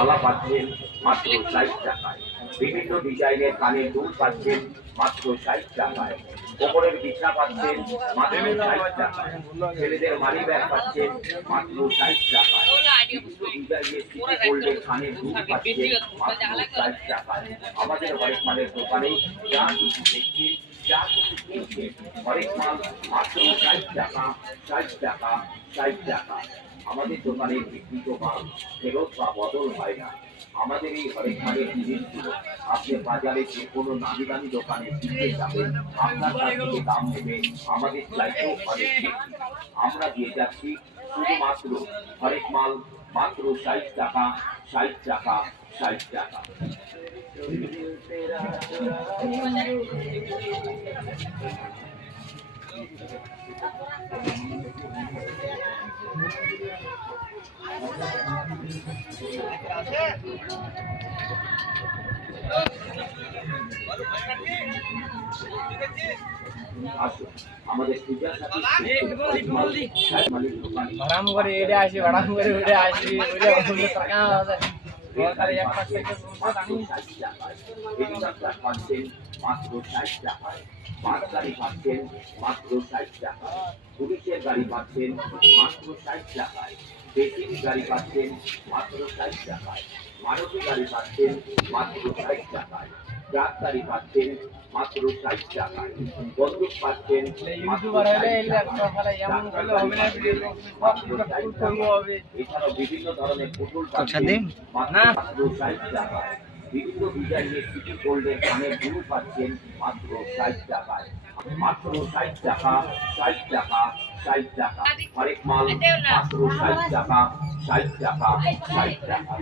মালা পাচ্ছেন মাত্র 60 টাকায়। বিভিন্ন ডিজাইনের কানের দুল পাচ্ছেন মাত্র 60 টাকায়। কোমরের বিছনা পাচ্ছেন মাত্র 60 টাকায়। ছেলেদের মানি ব্যাগ পাচ্ছেন মাত্র 60 টাকায়। বিভিন্ন ডিজাইনের সিটি গোল্ডের কানের দুল পাচ্ছেন মাত্র 60 টাকায়। আমাদের হরেক মালের দোকানে যা কিছু দেখছেন, যা কিছু কিনছেন, হরেক মাল মাত্র 60 টাকা, 60 টাকা, 60 টাকা। আমাদের দোকানে বিক্রিত মাল ফেরত বা বদল হয় না। আমাদের এই হরেক মালের জিনিসগুলো আপনি বাজারে যে কোনো নামি দামি দোকানে কিনতে যাবেন, আপনার কাছ থেকে দাম নেবে আমাদের চাইতেও অনেক বেশি। আমরা দিয়ে যাচ্ছি শুধুমাত্র হরেক মাল মাত্র 60 টাকা, 60 টাকা, 60 টাকা। আসুন আমাদের পূজা ভাড়াম করে এটা আসি ভাড়াম করে উঠে আসি মাত্র 60 টাকায়। বাস গাড়ি পাচ্ছেন মাত্র 60 টাকায়। পুলিশের গাড়ি পাচ্ছেন মাত্র 60 টাকায়। বেসিক গাড়ি পাচ্ছেন মাত্র 60 টাকায়। মারুতি গাড়ি পাচ্ছেন মাত্র 60 টাকায়। ট্রাক গাড়ি পাচ্ছেন মাত্র 60 টাকায়। বন্দুক পাচ্ছেন এছাড়াও বিভিন্ন ধরনের পুতুল পাচ্ছেন মাত্র 60 টাকায়। বিভিন্ন ডিজাইনের সিটি গোল্ডের কানের দুল পাচ্ছেন মাত্র 60 টাকায়। মাত্র 60 টাকা, 60 টাকা, 60 টাকা। হরেক মাল মাত্র 60 টাকা, 60 টাকা, 60 টাকা।